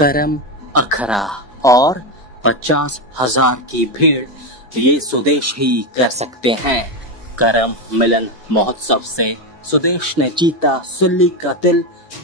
करम अखरा और 50,000 की भीड़, ये सुदेश ही कर सकते हैं। करम मिलन महोत्सव से सुदेश ने जीता सुल्ली का दिल।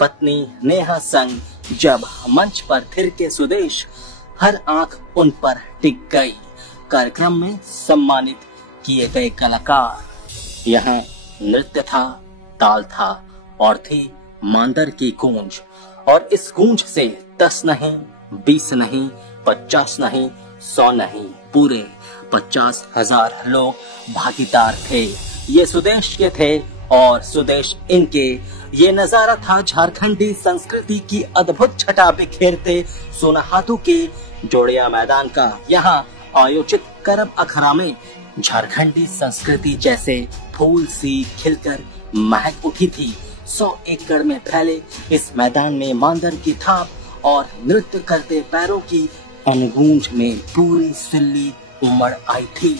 पत्नी नेहा संग जब मंच पर थिरके सुदेश, हर आंख उन पर टिक गई। कार्यक्रम में सम्मानित किए गए कलाकार, यहाँ नृत्य था, ताल था और थी मांदर की गूंज। और इस गूंज से 10 नहीं, 20 नहीं, 50 नहीं, 100 नहीं, पूरे 50,000 लोग भागीदार थे। ये सुदेश के थे और सुदेश इनके। ये नजारा था झारखंडी संस्कृति की अद्भुत छटा बिखेरते सोनाहातू के जोड़िया मैदान का। यहाँ आयोजित करम अखड़ा में झारखंडी संस्कृति जैसे फूल सी खिलकर महक उठी थी। 100 एकड़ में फैले इस मैदान में मांदर की थाप और नृत्य करते पैरों की अनगूंज में पूरी सिल्ली उमड़ आई थी।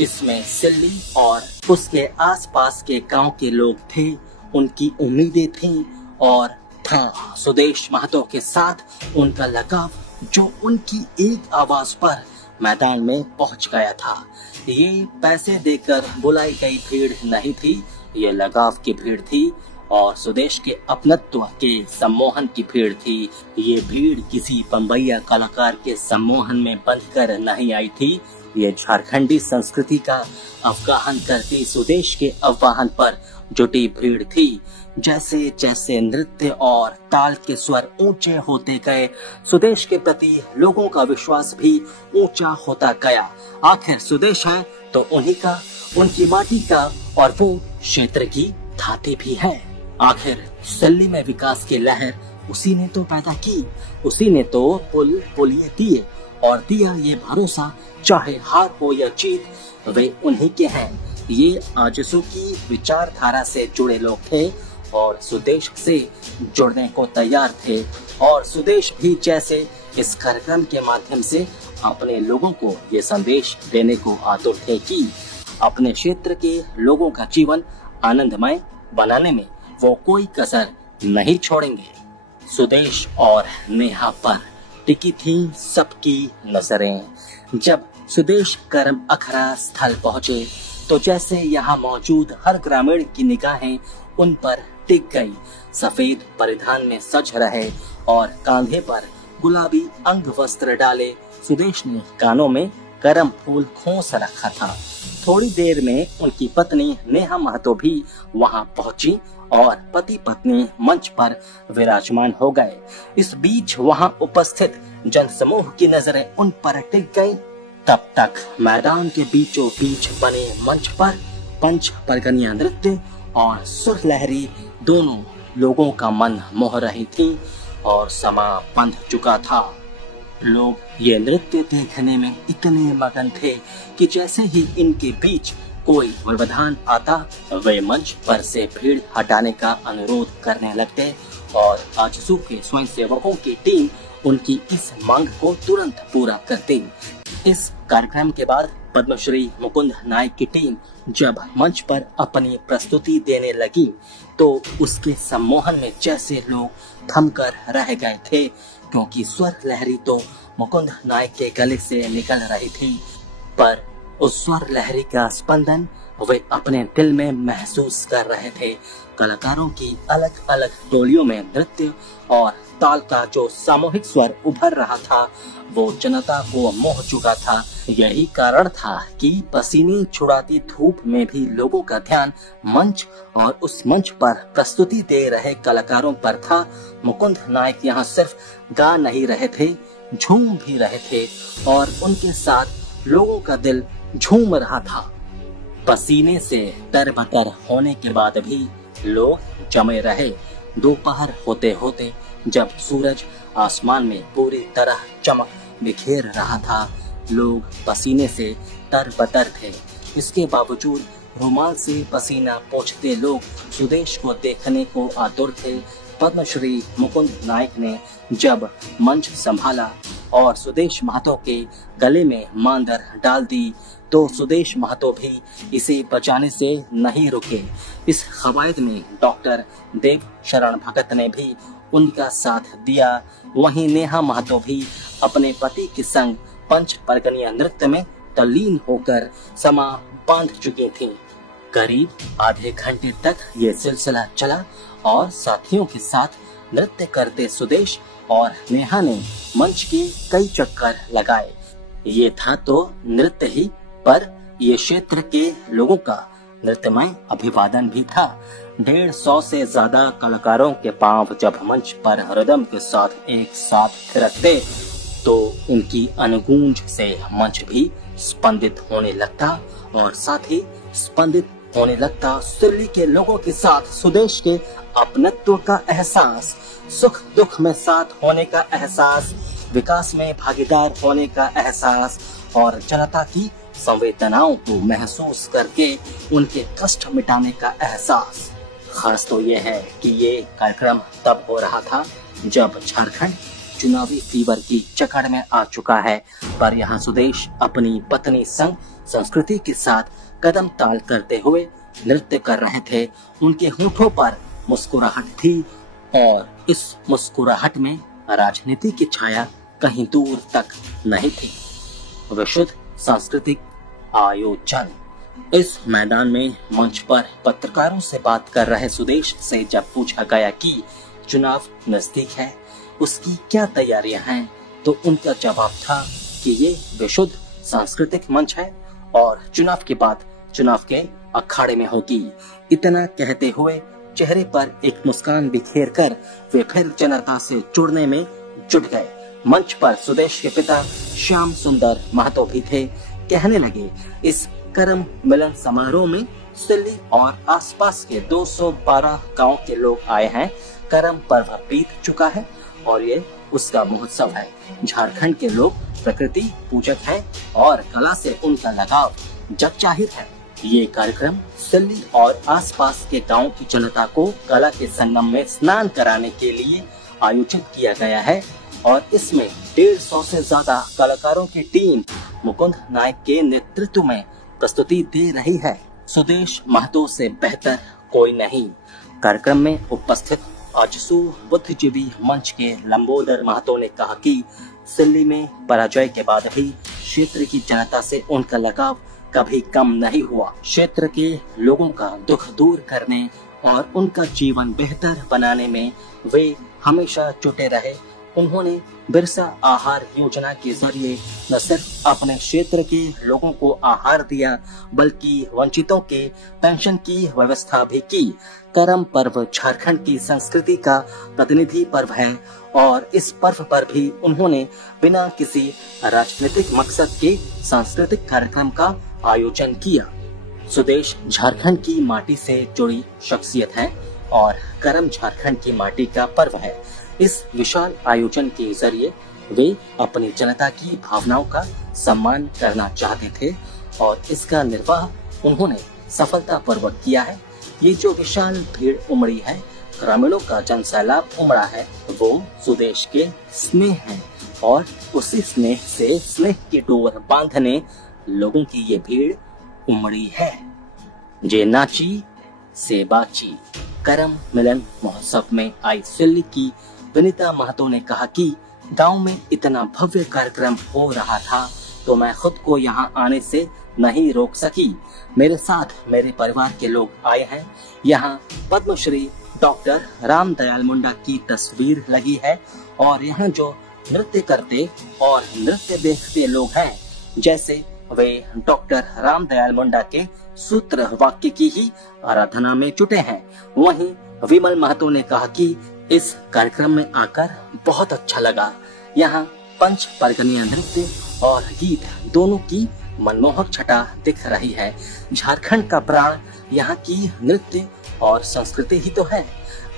इसमें सिल्ली और उसके आसपास के गांव के लोग थे, उनकी उम्मीदें थीं और था सुदेश महतो के साथ उनका लगाव, जो उनकी एक आवाज पर मैदान में पहुंच गया था। ये पैसे देकर बुलाई गई भीड़ नहीं थी, ये लगाव की भीड़ थी और सुदेश के अपनत्व के सम्मोहन की भीड़ थी। ये भीड़ किसी बम्बैया कलाकार के सम्मोहन में बंधकर नहीं आई थी, ये झारखंडी संस्कृति का अवगाहन करती सुदेश के आह्वान पर जुटी भीड़ थी। जैसे जैसे नृत्य और ताल के स्वर ऊंचे होते गए, सुदेश के प्रति लोगों का विश्वास भी ऊंचा होता गया। आखिर सुदेश है तो उन्हीं का, उनकी माटी का, और वो क्षेत्र की धाती भी है। आखिर सिल्ली में विकास की लहर उसी ने तो पैदा की, उसी ने तो पुल पुलिये दिए और दिया ये भरोसा, चाहे हार हो या जीत वे उन्हीं के हैं। ये आजसू की विचारधारा से जुड़े लोग थे और सुदेश से जुड़ने को तैयार थे। और सुदेश भी जैसे इस कार्यक्रम के माध्यम से अपने लोगों को ये संदेश देने को आतुर थे कि अपने क्षेत्र के लोगों का जीवन आनंदमय बनाने में वो कोई कसर नहीं छोड़ेंगे। सुदेश और नेहा पर टिकी थी सबकी नजरें। जब सुदेश करम अखड़ा स्थल पहुँचे तो जैसे यहाँ मौजूद हर ग्रामीण की निगाहें उन पर टिक गई। सफेद परिधान में सज रहे और कांधे पर गुलाबी अंग वस्त्र डाले सुदेश ने कानों में करम फूल खोस रखा था। थोड़ी देर में उनकी पत्नी नेहा महतो भी वहां पहुंची और पति पत्नी मंच पर विराजमान हो गए। इस बीच वहां उपस्थित जनसमूह की नजरें उन पर टिक गई। तब तक मैदान के बीचों बीच बने मंच पर पंच परगनिया नृत्य और सुर लहरी दोनों लोगों का मन मोह रही थी और समा बंध चुका था। लोग ये नृत्य देखने में इतने मगन थे कि जैसे ही इनके बीच कोई व्यवधान आता, वे मंच पर से भीड़ हटाने का अनुरोध करने लगते और आजसू के स्वयंसेवकों की टीम उनकी इस मांग को तुरंत पूरा करती। इस कार्यक्रम के बाद पद्मश्री मुकुंद नायक की टीम जब मंच पर अपनी प्रस्तुति देने लगी तो उसके सम्मोहन में जैसे लोग थमकर रह गए थे, क्योंकि स्वर लहरी तो मुकुंद नायक के गले से निकल रही थी, पर उस स्वर लहरी का स्पंदन वे अपने दिल में महसूस कर रहे थे। कलाकारों की अलग अलग टोलियों में नृत्य और ताल का जो सामूहिक स्वर उभर रहा था वो जनता को मोह चुका था। यही कारण था कि पसीने छुड़ाती धूप में भी लोगों का ध्यान मंच और उस मंच पर प्रस्तुति दे रहे कलाकारों पर था। मुकुंद नायक यहाँ सिर्फ गा नहीं रहे थे, झूम भी रहे थे और उनके साथ लोगों का दिल झूम रहा था। पसीने से तरबतर होने के बाद भी लोग जमे रहे। दोपहर होते होते जब सूरज आसमान में पूरी तरह चमक बिखेर रहा था, लोग पसीने से तरबतर थे। इसके बावजूद रुमाल से पसीना पोंछते लोग सुदेश को देखने को आतुर थे। पद्मश्री मुकुंद नायक ने जब मंच संभाला और सुदेश महतो के गले में मांदर डाल दी तो सुदेश महतो भी इसे बचाने से नहीं रुके। इस कवायद में डॉक्टर देव शरण भगत ने भी उनका साथ दिया। वहीं नेहा महतो भी अपने पति के संग पंच परगनिया नृत्य में तल्लीन होकर समा बांध चुकी थीं। करीब आधे घंटे तक ये सिलसिला चला और साथियों के साथ नृत्य करते सुदेश और नेहा ने मंच के कई चक्कर लगाए। ये था तो नृत्य ही, पर ये क्षेत्र के लोगों का नृत्यमय अभिवादन भी था। 150 से ज्यादा कलाकारों के पांव जब मंच पर रिदम के साथ एक साथ थिरकते तो उनकी अनुगूंज से मंच भी स्पंदित होने लगता और साथ ही स्पंदित होने लगता दिल्ली के लोगों के साथ सुदेश के अपनत्व का एहसास, सुख दुख में साथ होने का एहसास, विकास में भागीदार होने का एहसास और जनता की संवेदनाओं को महसूस करके उनके कष्ट मिटाने का एहसास। खास तो ये है कि ये कार्यक्रम तब हो रहा था जब झारखंड चुनावी फीवर की जकड़ में आ चुका है, पर यहाँ सुदेश अपनी पत्नी संग संस्कृति के साथ कदम ताल करते हुए नृत्य कर रहे थे। उनके होठों पर मुस्कुराहट थी और इस मुस्कुराहट में राजनीति की छाया कहीं दूर तक नहीं थी। विशुद्ध सांस्कृतिक आयोजन। इस मैदान में मंच पर पत्रकारों से बात कर रहे सुदेश से जब पूछा गया कि चुनाव नजदीक है, उसकी क्या तैयारियां हैं, तो उनका जवाब था कि ये विशुद्ध सांस्कृतिक मंच है और चुनाव के बाद चुनाव के अखाड़े में होगी। इतना कहते हुए चेहरे पर एक मुस्कान बिखेर कर वे फिर जनता से जुड़ने में जुट गए। मंच पर सुदेश के पिता श्याम सुंदर महतो भी थे। कहने लगे, इस करम मिलन समारोह में दिल्ली और आसपास के 212 गांव के लोग आए हैं। करम पर्व बीत चुका है और ये उसका महोत्सव है। झारखंड के लोग प्रकृति पूजक हैं और कला से उनका लगाव जगजाहिर है। ये कार्यक्रम दिल्ली और आसपास के गांव की जनता को कला के संगम में स्नान कराने के लिए आयोजित किया गया है और इसमें 150 से ज्यादा कलाकारों की टीम मुकुंद नायक के नेतृत्व में प्रस्तुति दे रही है। सुदेश महतो से बेहतर कोई नहीं। कार्यक्रम में उपस्थित आजसू बुद्धिजीवी मंच के लंबोदर महतो ने कहा कि दिल्ली में पराजय के बाद भी क्षेत्र की जनता से उनका लगाव कभी कम नहीं हुआ। क्षेत्र के लोगों का दुख दूर करने और उनका जीवन बेहतर बनाने में वे हमेशा जुटे रहे। उन्होंने बिरसा आहार योजना के जरिए न सिर्फ अपने क्षेत्र के लोगों को आहार दिया, बल्कि वंचितों के पेंशन की व्यवस्था भी की। करम पर्व झारखंड की संस्कृति का प्रतिनिधि पर्व है और इस पर्व पर भी उन्होंने बिना किसी राजनीतिक मकसद के सांस्कृतिक कार्यक्रम का आयोजन किया। सुदेश झारखंड की माटी से जुड़ी शख्सियत है और करम झारखंड की माटी का पर्व है। इस विशाल आयोजन के जरिए वे अपनी जनता की भावनाओं का सम्मान करना चाहते थे और इसका निर्वाह उन्होंने सफलतापूर्वक किया है। ये जो विशाल भीड़ उमड़ी है, ग्रामीणों का जनसैलाब उमड़ा है, वो सुदेश के स्नेह है और उसी स्नेह से स्नेह की डोर बांधने लोगों की ये भीड़ उमड़ी है। जे नाची से बाची। करम मिलन महोत्सव में आई दिल्ली की विनीता महतो ने कहा कि गांव में इतना भव्य कार्यक्रम हो रहा था तो मैं खुद को यहां आने से नहीं रोक सकी। मेरे साथ मेरे परिवार के लोग आए हैं। यहाँ पद्मश्री डॉक्टर रामदयाल मुंडा की तस्वीर लगी है और यहाँ जो नृत्य करते और नृत्य देखते लोग हैं, जैसे वे डॉक्टर रामदयाल मुंडा के सूत्र वाक्य की ही आराधना में जुटे हैं। वहीं विमल महतो ने कहा कि इस कार्यक्रम में आकर बहुत अच्छा लगा। यहाँ पंच परगनिया नृत्य और गीत दोनों की मनमोहक छटा दिख रही है। झारखंड का प्राण यहाँ की नृत्य और संस्कृति ही तो है।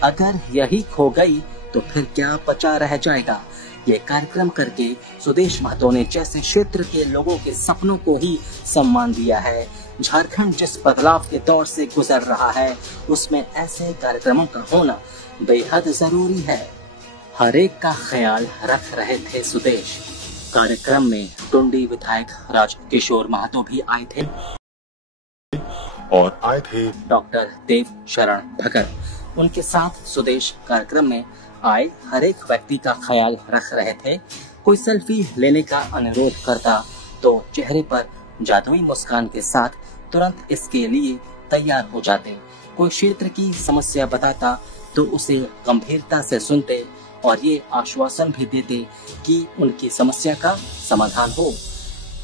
अगर यही खो गई तो फिर क्या बचा रह जाएगा। ये कार्यक्रम करके सुदेश महतो ने जैसे क्षेत्र के लोगों के सपनों को ही सम्मान दिया है। झारखंड जिस बदलाव के दौर से गुजर रहा है, उसमें ऐसे कार्यक्रमों का होना बेहद जरूरी है। हर एक का ख्याल रख रहे थे सुदेश। कार्यक्रम में टुंडी विधायक राजकिशोर महतो भी आए थे और आए थे डॉक्टर देव शरण भगत। उनके साथ सुदेश कार्यक्रम में आए हर एक व्यक्ति का ख्याल रख रहे थे। कोई सेल्फी लेने का अनुरोध करता तो चेहरे पर जादुई मुस्कान के साथ तुरंत इसके लिए तैयार हो जाते। कोई क्षेत्र की समस्या बताता तो उसे गंभीरता से सुनते और ये आश्वासन भी देते कि उनकी समस्या का समाधान हो।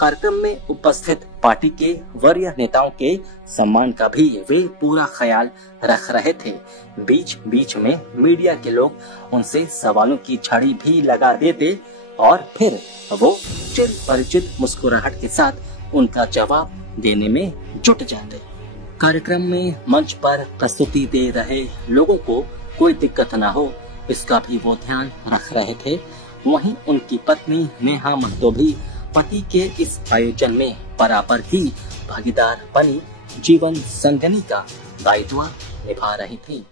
कार्यक्रम में उपस्थित पार्टी के वरीय नेताओं के सम्मान का भी वे पूरा ख्याल रख रहे थे। बीच बीच में मीडिया के लोग उनसे सवालों की झड़ी भी लगा देते और फिर वो चिर परिचित मुस्कुराहट के साथ उनका जवाब देने में जुट जाते। कार्यक्रम में मंच पर प्रस्तुति दे रहे लोगों को कोई दिक्कत न हो, इसका भी वो ध्यान रख रहे थे। वहीं उनकी पत्नी नेहा महतो भी पति के इस आयोजन में बराबर ही भागीदार बनी जीवन संगिनी का दायित्व निभा रही थी।